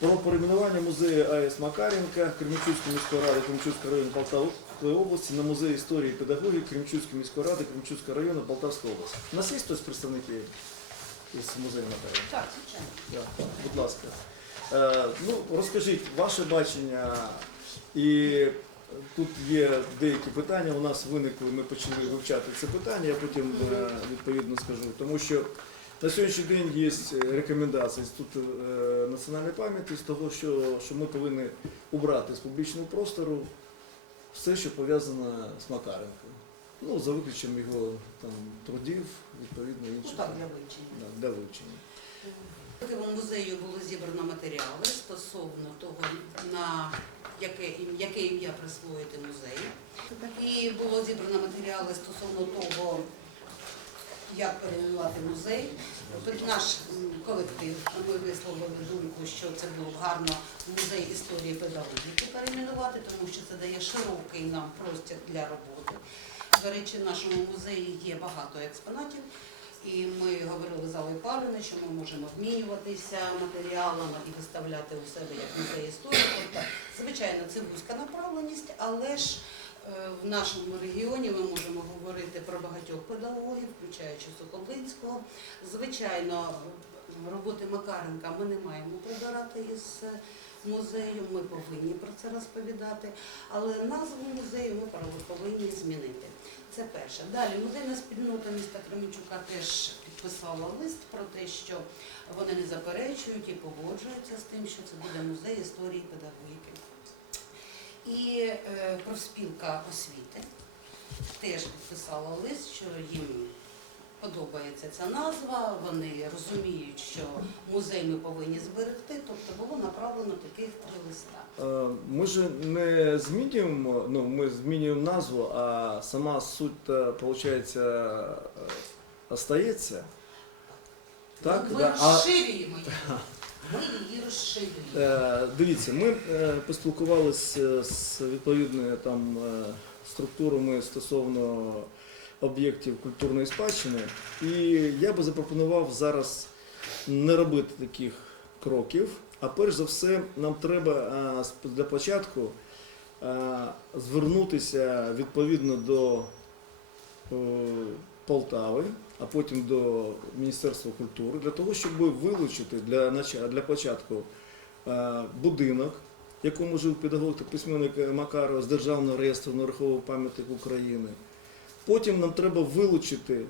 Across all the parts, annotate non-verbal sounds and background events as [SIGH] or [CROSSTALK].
Про перейменування музею АЕС Макаренка Кременчуцької міської ради Кременчуцького району Полтавської області на музей історії і педагогіки Кременчуцької міської ради Кременчуцького району Полтавської області. У нас є хтось представники із музею Макаренка? Так, звичайно. Будь ласка. Е, ну, розкажіть ваше бачення, і тут є деякі питання. У нас виникли, ми почали вивчати це питання, я потім е, відповідно скажу. Тому що на сьогоднішній день є рекомендації з Інституту е, національної пам'яті з того, що, що ми повинні убрати з публічного простору все, що пов'язано з Макаренком. Ну, за виключенням його там, трудів, відповідно Ну так, для вивчення. да, для вивчення. В музею було зібрано матеріали стосовно того, на яке, яке ім'я присвоїти музею. І було зібрано матеріали стосовно того, як перейменувати музей. Наш колектив, ми висловили думку, що це було б гарно музей історії педагогіки перейменувати, тому що це дає широкий нам простір для роботи. До речі, в нашому музеї є багато експонатів. І ми говорили з Аллою Павлівною, що ми можемо обмінюватися матеріалами і виставляти у себе як музей історії. Тобто, звичайно, це вузька направленість, але ж в нашому регіоні ми можемо говорити про багатьох педагогів, включаючи Соколинського. Звичайно, роботи Макаренка ми не маємо прибирати із е, музею, ми повинні про це розповідати, але назву музею ми повинні змінити. Це перше. Далі музейна спільнота міста Кременчука теж підписала лист про те, що вони не заперечують і погоджуються з тим, що це буде музей історії педагогіки. І е, профспілка освіти теж підписала лист, що їм подобається ця назва, вони розуміють, що музей ми повинні зберегти, тобто було направлено таких три листа. Е, Ми ж не змінюємо, ну ми змінюємо назву, а сама суть, виходить, остається. Так? ми Да. Розширюємо її. Е, [LAUGHS] дивіться, ми е, поспілкувалися з відповідною там е, структурами стосовно об'єктів культурної спадщини, і я би запропонував зараз не робити таких кроків. А перш за все, нам треба е, для початку е, звернутися відповідно до е, Полтави, а потім до Міністерства культури, для того, щоб вилучити для, для початку е, будинок, в якому жив педагог та письменник Макаров з Державного реєстру нерухомих пам'яток України. Потім нам треба вилучити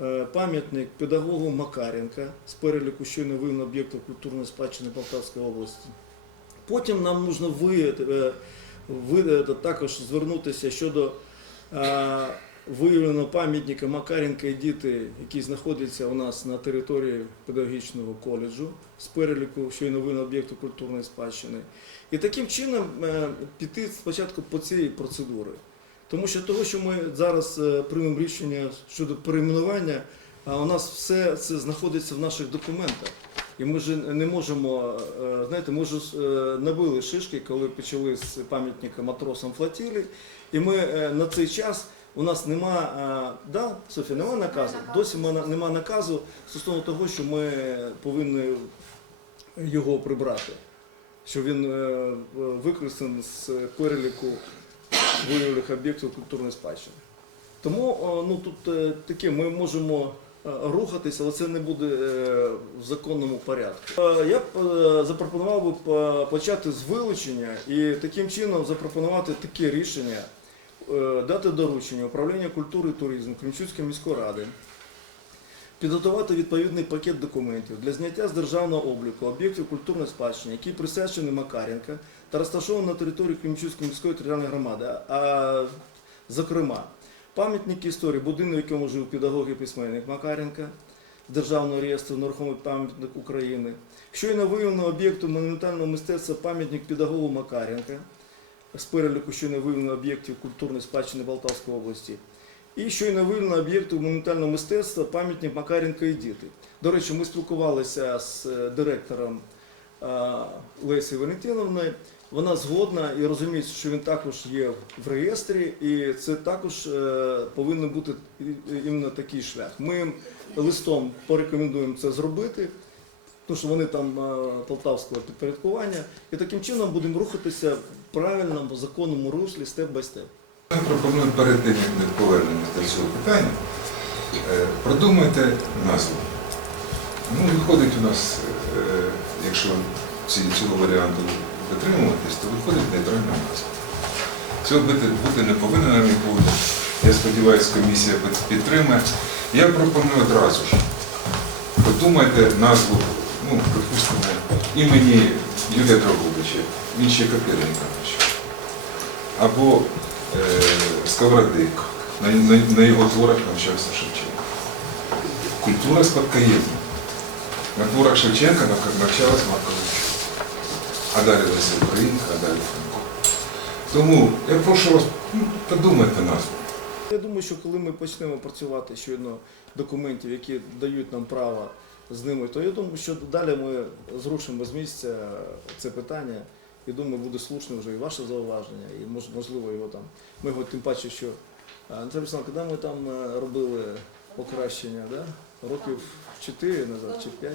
е, пам'ятник педагогу Макаренка з переліку щойно виявлено об'єктів культурної спадщини Полтавської області. Потім нам потрібно е, е, також звернутися щодо виявленого пам'ятника Макаренка і діти, які знаходяться у нас на території педагогічного коледжу з переліку щойно виявлено об'єкту культурної спадщини. І таким чином е, піти спочатку по цій процедурі. Тому що того, що ми зараз е, приймемо рішення щодо перейменування, а у нас все це знаходиться в наших документах. І ми ж не можемо, е, знаєте, ми ж набили шишки, коли почали з пам'ятника матросам флотілі, і ми на цей час у нас нема, е, да, Софія, нема наказу. Досі ма- нема наказу стосовно того, що ми повинні його прибрати, що він е, використаний з переліку виявлених об'єктів культурної спадщини. Тому ну, тут е, таке, ми можемо е, рухатися, але це не буде е, в законному порядку. Е, Я б е, запропонував би почати з вилучення і таким чином запропонувати таке рішення, е, дати доручення управління культури і туризму Кремчуцької міської ради. Підготувати відповідний пакет документів для зняття з державного обліку об'єктів культурної спадщини, які присвячені Макаренка та розташовані на території Кремчуцької міської територіальної громади. А, зокрема, пам'ятник історії, будинок, в якому жив педагог і письменник Макаренка, Державного реєстру нерухомий пам'ятник України, щойно виявлено об'єкту монументального мистецтва пам'ятник педагогу Макаренка з переліку щойно виявлено об'єктів культурної спадщини Полтавської області. І щойно виявлено об'єкту монументального мистецтва пам'ятник Макаренка і діти. До речі, ми спілкувалися з е, директором е, Лесі Валентиновною. Вона згодна і розуміє, що він також є в реєстрі, і це також е, повинен бути іменно такий шлях. Ми листом порекомендуємо це зробити. Тому що вони там е, полтавського підпорядкування. І таким чином будемо рухатися в правильному законному руслі степ бай степ. Я пропоную перед тим, як ми повернемося до цього питання, е, продумайте назву. Ну, виходить у нас, е, якщо цього варіанту дотримуватись, то виходить нейтральна назва. Цього бути, бути не повинно, на мій погляд. Я сподіваюся, комісія під- підтримає. Я пропоную одразу ж. Подумайте назву, ну, припустимо, імені Юрія Дрогобича, він ще Копернікович. Або е, Сковороди. На, на, на його творах навчався Шевченко. Культура спадкоємна. На творах Шевченка нав- навчалась Маркович. А далі Леся Українка, а далі Франко. Тому я прошу вас, ну, подумайте назву. Я думаю, що коли ми почнемо працювати щодо документів, які дають нам право з ними, то я думаю, що далі ми зрушимо з місця це питання. І думаю, буде слушне вже і ваше зауваження, і можливо його там. Ми його тим паче, що а, Анатолій Олександрович, коли ми там е, робили покращення, да? років 4 назад чи 5.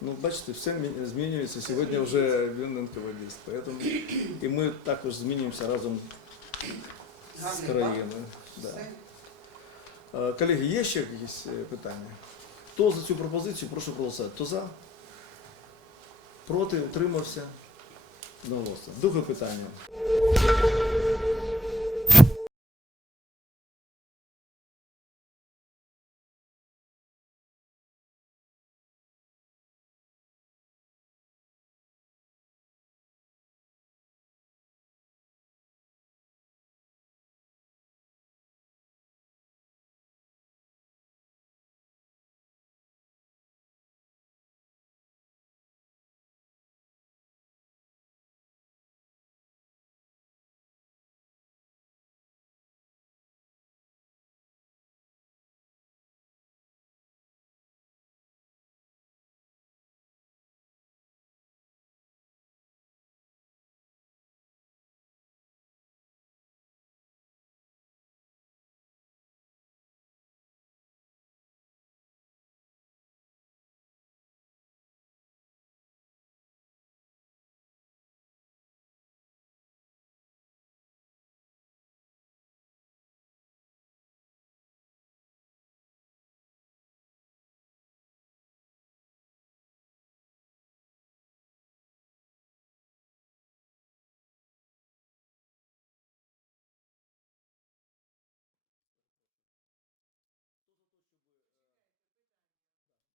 Ну, бачите, все змінюється. Сьогодні вже він НКВДіст. Поэтому і ми також змінюємося разом з країною. Да. Е, Колеги, є ще якісь е, питання? Хто за цю пропозицію, прошу проголосувати. Хто за? Проти, утримався? Одноголосно. Друге питання.